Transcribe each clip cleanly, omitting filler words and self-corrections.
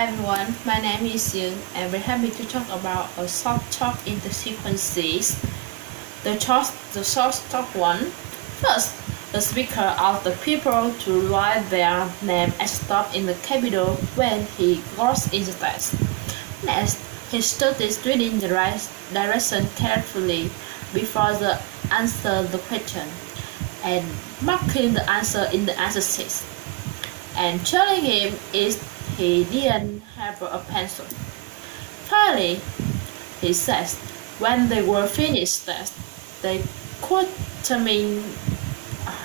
everyone, my name is Yun and we're happy to talk about a short talk in the sequences. The short talk one. First, the speaker asked the people to write their name and stop in the capital when he goes in the test. Next, he studies reading the right direction carefully before the answer the question and marking the answer in the answer sheet and telling him if he didn't have a pencil. Finally, he says when they were finished that they could termine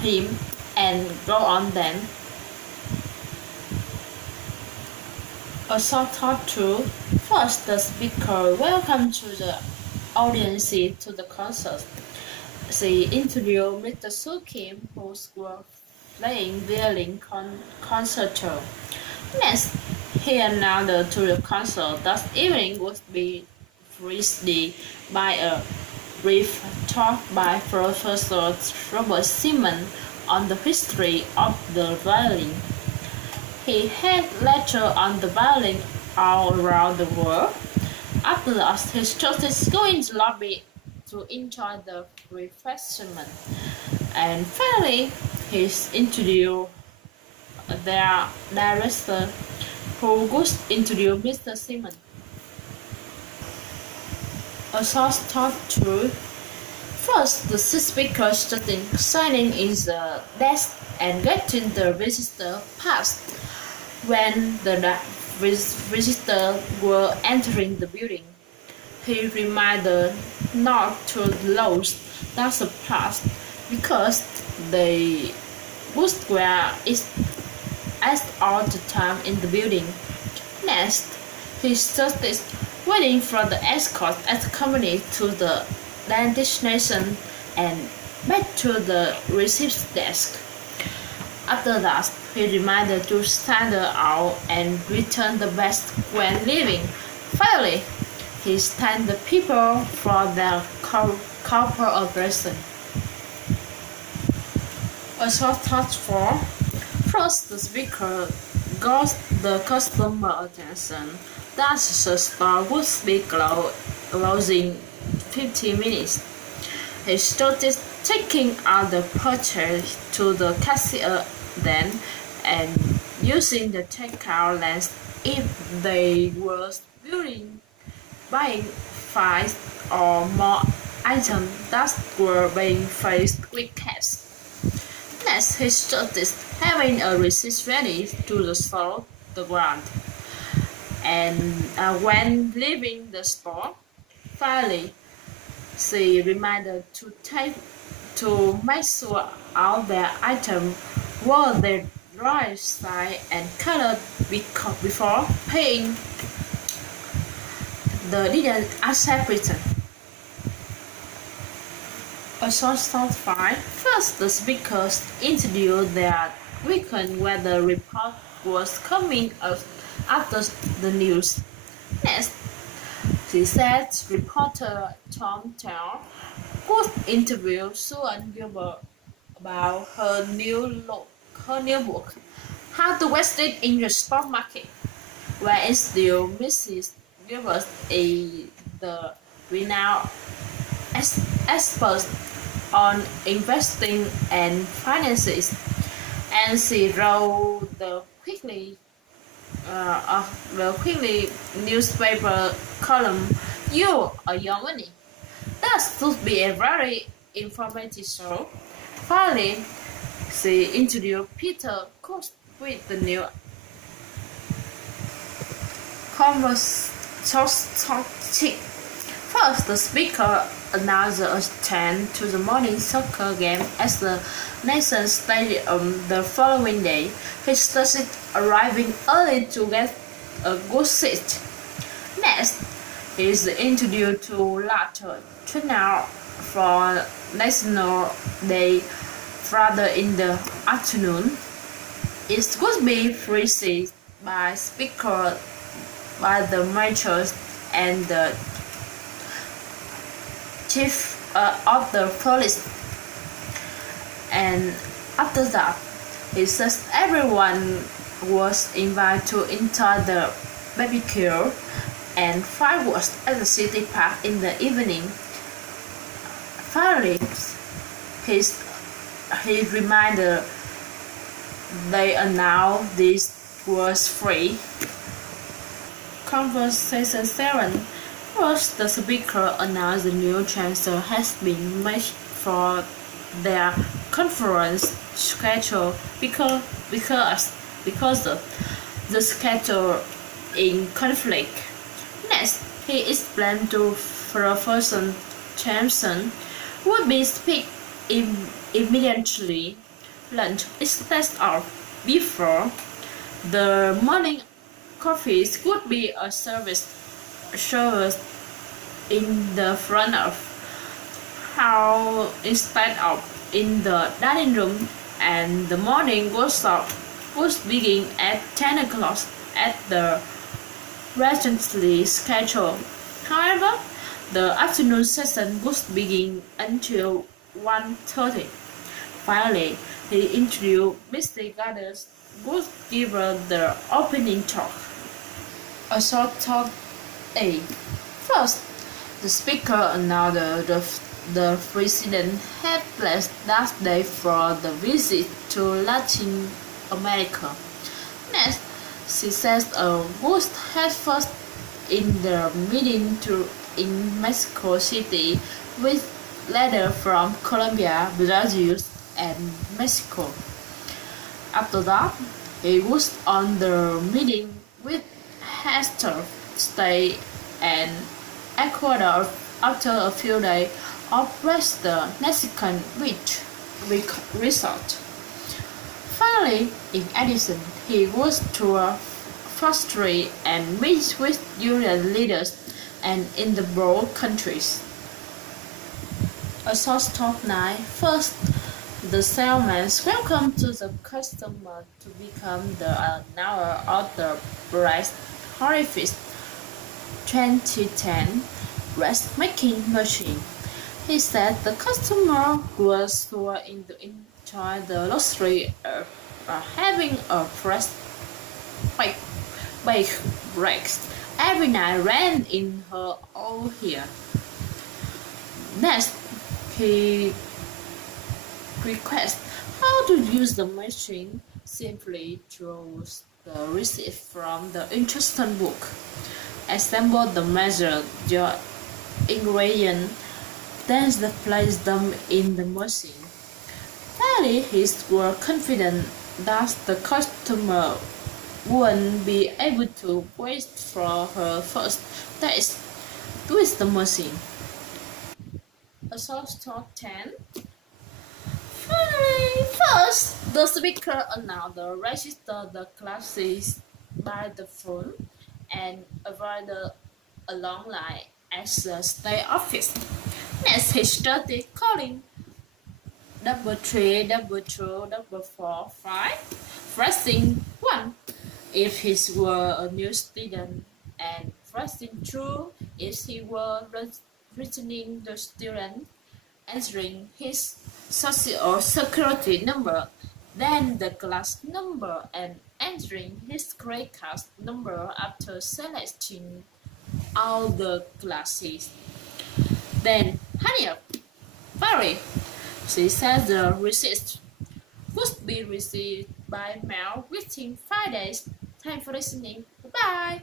him and go on then. A short talk through. First, the speaker welcomed to the audience to the concert. She introduced Mr. Su Kim, who was playing violin concerto. Next, he announced to the concert that evening would be preceded by a brief talk by Professor Robert Simon on the history of the violin. He had lectures on the violin all around the world. After that, he started going to the lobby to enjoy the refreshment. And finally, he introduced their director, who would introduce Mr. Simon. A short talk through. First, the speaker started signing in the desk and getting the visitor pass. When the visitors were entering the building, he reminded not to lose that pass because they would wear it all the time in the building. Next, he started waiting for the escort accompanied to the destination and back to the reception desk. After that, he reminded to stand out and return the bag when leaving. Finally, he thanked the people for their cooperation. A short talk for. First, the speaker got the customer attention that the store would be closing 15 minutes. He started taking out the purchase to the cashier then and using the checkout lens if they were buying 5 or more items that were being faced with cash. Next, he started having a receipt ready to show the brand. And when leaving the store, finally, she reminded to make sure all their items were the right size and color before paying. They didn't accept return. A short talk 5. First, the speakers introduced their weekend weather report was coming out after the news. Next, she said reporter Tom Tell would interview Susan Gilbert about her new book, How to Invest in the Stock Market, where still Mrs. Gilbert is the renowned expert on investing and finances, and she wrote the quickly newspaper column "You Are Your Money." That should be a very informative show. Finally, she introduced Peter Cook with the new conversation. First, the speaker announced a stand to the morning soccer game at the Nation Stadium the following day. He started arriving early to get a good seat. Next, he is introduced to later turnout for National Day Friday in the afternoon. It would be preceded by speakers by the majors and the chief of the police. And after that, he says everyone was invited to enter the barbecue, and fireworks at the city park in the evening. Finally, his reminder they announced this was free. Conversation 7. First, the speaker announced the new transfer has been made for their conference schedule because the schedule in conflict. Next, he explained to Professor Thompson would be speak immediately. Lunch instead of before. The morning coffees would be a service in the front of house instead of in the dining room, and the morning workshop would begin at 10 o'clock at the recently scheduled. However, the afternoon session would begin until 1:30. Finally, he introduced Mr. Gardner would give the opening talk. A short talk A. First, the speaker announced the president had planned that day for the visit to Latin America. Next, she says Bush had first in the meeting in Mexico City with letters from Colombia, Brazil, and Mexico. After that, he was on the meeting with Hester State and Ecuador after a few days of rest the Mexican resort. Finally, in addition, he was to a factory and meet with union leaders and in the broad countries. A short talk 9. First, the salesman welcomed to the customer to become the owner of the Bright Horrific 2010 dressmaking machine. He said the customer was sure to enjoy the luxury of having a fresh baked breakfast every night ran in her own hair. Next, he requested how to use the machine. Simply choose the receipt from the instruction book, assemble the measure your ingredient, then place them in the machine. Finally, he was confident that the customer wouldn't be able to wait for her first test with the machine. A short talk 10. Finally, first, the speaker announced register the classes by the phone and avoided a long line at the state office. Next, he started calling 3334445, pressing 1 if he were a new student, and pressing 2 if he were returning the student, entering his social security number, then the class number, and entering his credit card number after selecting all the classes. Then hurry up. Barry, she said the receipt would be received by mail within 5 days. Thanks for listening. Bye.